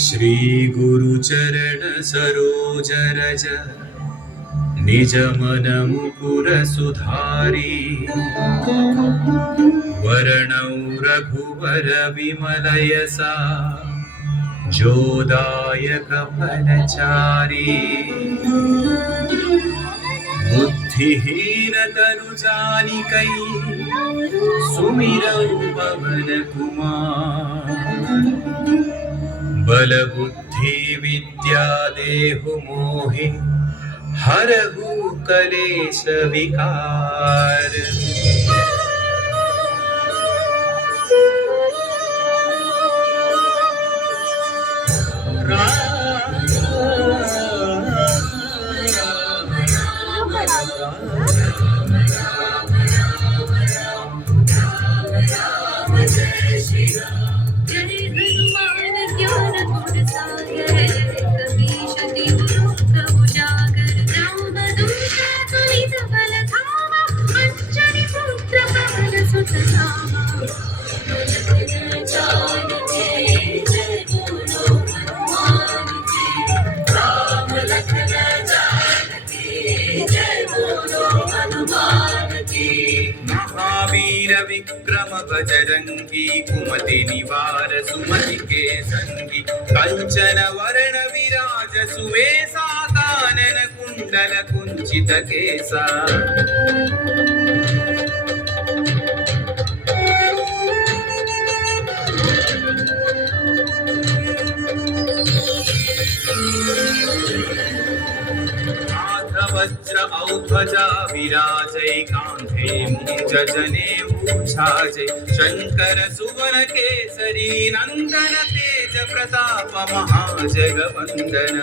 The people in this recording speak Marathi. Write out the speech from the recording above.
श्री गुरु चरण सरोज रज निज मन मुकुर सुधारी वरणौ रघुवर विमल यसा जोदायक फलचारी बुद्धिहीन तनु जानिकै सुमिरौ पवन कुमार बल बुद्धि विद्या देहु मोहि हरहु कलेश विकार। महावीर विक्रम बजरंगी कुमति निवार सुमति के संगी कंचन वरण विराज सुवेशा कानन कुंडल कुंचित केसा वज्र औध्वजा विराजै कांधे मुंज जनेऊ छाजै शंकर सुवन केसरी नंदन तेज प्रताप महाजगवंदन